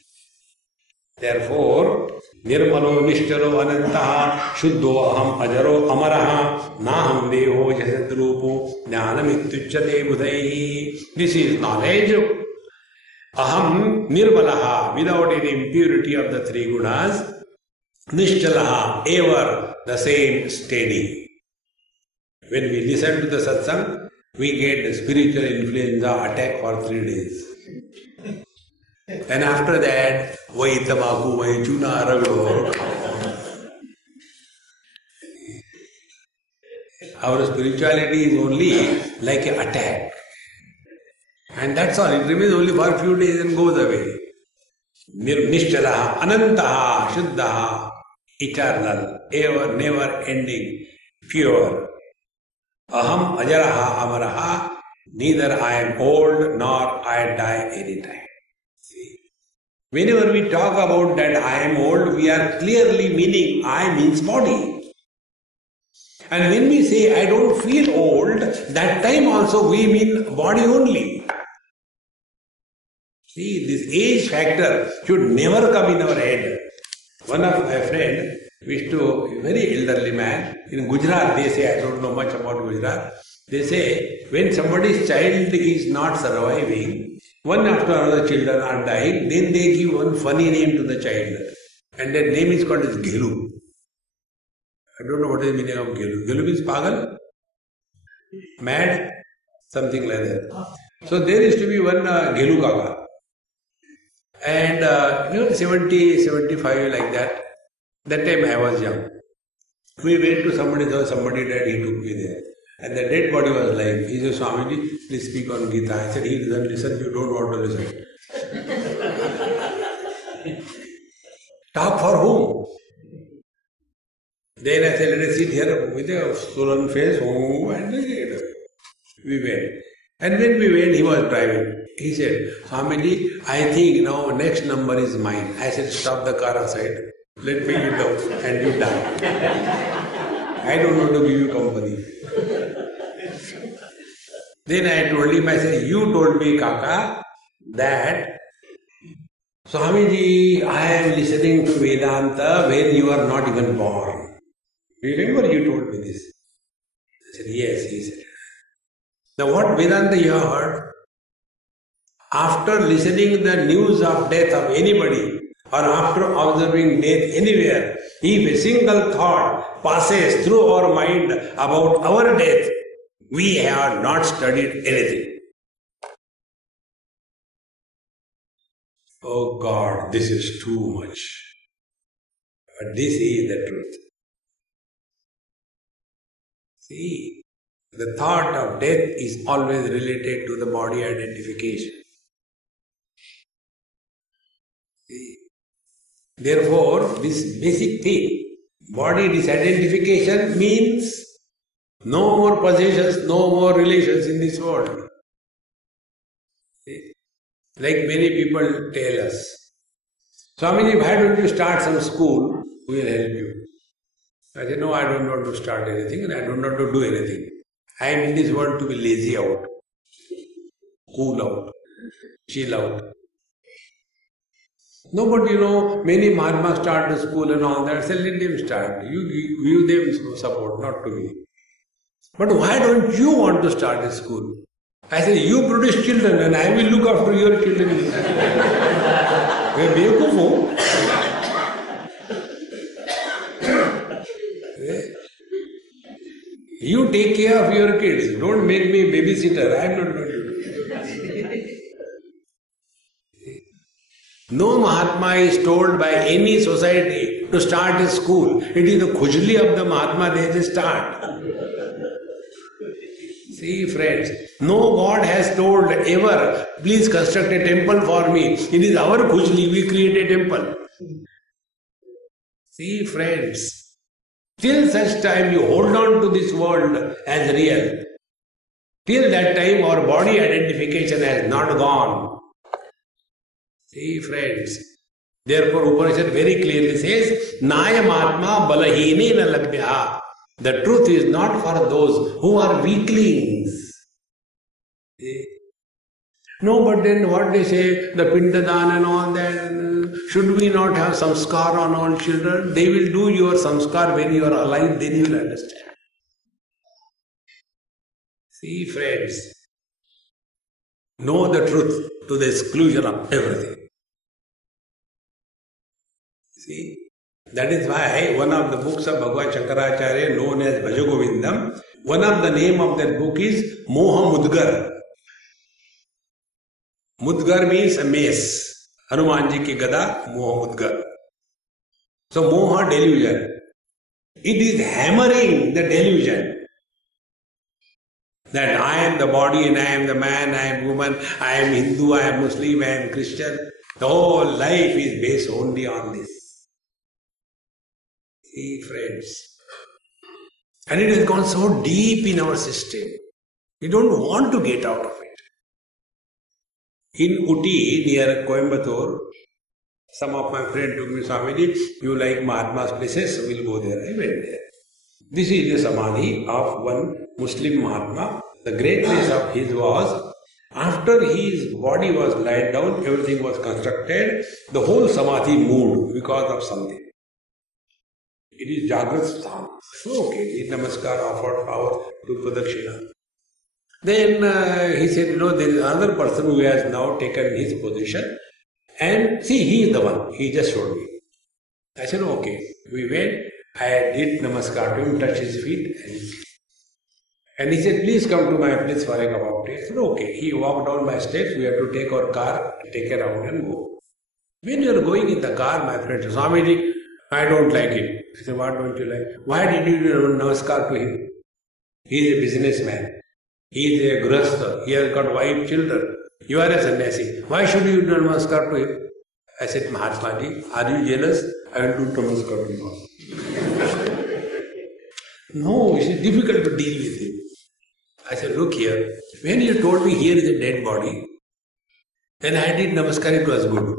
Therefore, Nirmalo Nishcharo Anantaha Shuddho Aham Ajaro Amaraha Naham Deho Jasadrupo Jnanam Ityuchyate Budhaihi. This is knowledge. Aham Nirmalaha, without any impurity of the three gunas. Nishchalaha, ever the same, steady. When we listen to the satsang, we get the spiritual influenza attack for 3 days. And after that, Vai Tamaku, Vai Chuna Ragdo. Our spirituality is only like an attack. And that's all. It remains only for a few days and goes away. Nishchalaha, Anantaha, Shuddhaha, eternal, ever, never ending, pure. Aham Ajaraha, Amaraha, neither I am old nor I die anytime. Whenever we talk about that I am old, we are clearly meaning I means body. And when we say I don't feel old, that time also we mean body only. See, this age factor should never come in our head. One of my friends, a very elderly man, in Gujarat they say, I don't know much about Gujarat, they say when somebody's child is not surviving, one after another children are dying, then they give one funny name to the child. And that name is called as Gelu. I don't know what is the meaning of Gelu. Gelu means pagal? Mad? Something like that. So there used to be one Gelu Kaka. And 70, 75 like that. That time I was young. We went to somebody's house, somebody died, he took me there. And the dead body was lying. He said, Swamiji, please speak on Gita. I said, he doesn't listen, you don't want to listen. Talk for whom? Then I said, let us sit here with a sullen face, and we went. And when we went, he was driving. He said, Swamiji, I think now next number is mine. I said, stop the car aside. Let me get out and you die. I don't want to give you company. Then I told him, I said, you told me, Kaka, that Swamiji, I am listening to Vedanta when you are not even born. Remember you told me this? I said, yes, he said. Now what Vedanta you have heard? After listening the news of death of anybody, or after observing death anywhere, if a single thought passes through our mind about our death, we have not studied anything. Oh God, this is too much. But this is the truth. See, the thought of death is always related to the body identification. See? Therefore, this basic thing, body disidentification means No more possessions, no more relations in this world. See? Like many people tell us, Swamiji, why don't you start some school? We will help you. I said, no, I don't want to start anything and I don't want to do anything. I am in this world to be lazy out, cool out, chill out. No, but many Mahatmas start the school and all that. So let them start. You give them support, not to me. But why don't you want to start a school? I said, you produce children and I will look after your children. You take care of your kids. Don't make me babysitter. I am not going to do it. No Mahatma is told by any society to start a school. It is the khujli of the Mahatma they just start. See friends, no God has told ever, please construct a temple for me. It is our khujli, we create a temple. See friends, till such time you hold on to this world as real. Till that time our body identification has not gone. See friends, therefore Upanishad very clearly says, Nayam Atma balahine na labhya. The truth is not for those who are weaklings. See? No, but then what they say, the Pindadan and all that, should we not have samskar on all children? They will do your samskar when you are alive, then you will understand. See friends, know the truth to the exclusion of everything. See, that is why one of the books of Bhagavad Shankaracharya known as Bhajagovindam, one of the name of that book is Moha Mudgar. Mudgar means a mace. Hanumanji ki gada, Moha Mudgar. So Moha, delusion. It is hammering the delusion that I am the body and I am the man, I am woman, I am Hindu, I am Muslim, I am Christian. The whole life is based only on this. See friends, and it has gone so deep in our system, we don't want to get out of it. In Uti, near Coimbatore, some of my friends told me, Swamiji, you like Mahatma's places, so we'll go there. I went there. This is the Samadhi of one Muslim Mahatma. The greatness of his was, after his body was laid down, everything was constructed, the whole Samadhi moved because of something. It is Jagrat Sthan. So, okay, Namaskar offered power to Pradakshina. Then he said, there is another person who has now taken his position. And see, he is the one. He just showed me. I said, okay. We went. I did Namaskar to him, touched his feet. And he said, please come to my place for a cup of tea. I said, okay. He walked down my steps. We had to take our car, take a round and go. When you are going in the car, my friend, Swamiji, I don't like it. I said, what don't you like? Why did you do Namaskar to him? He is a businessman. He is a grahastha. He has got wife, children. You are a sannyasi. Why should you do Namaskar to him? I said, Mahatma ji, are you jealous? I will do Namaskar to him. No, it is difficult to deal with him. I said, look here. When you told me here is a dead body, then I did Namaskar, it was good.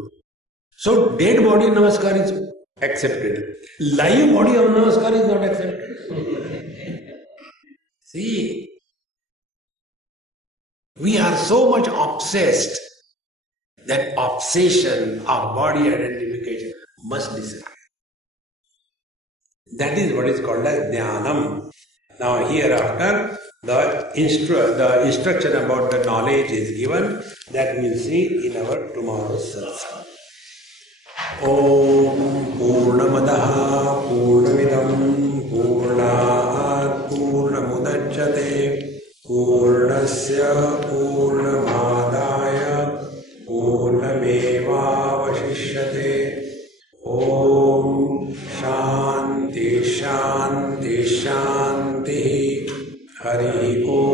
So, dead body Namaskar is accepted. Live body of Namaskar is not accepted. See, we are so much obsessed that obsession of body identification must disappear. That is what is called as Dhyanam. Now hereafter, the instruction about the knowledge is given, that we will see in our tomorrow's satsang. Om Purnamadaha Purnamidam Purnat Purnamudachyate Purnasya Purnamadaya Purnameva Vashishyate. Om Shanti Shanti Shanti. Hari Om.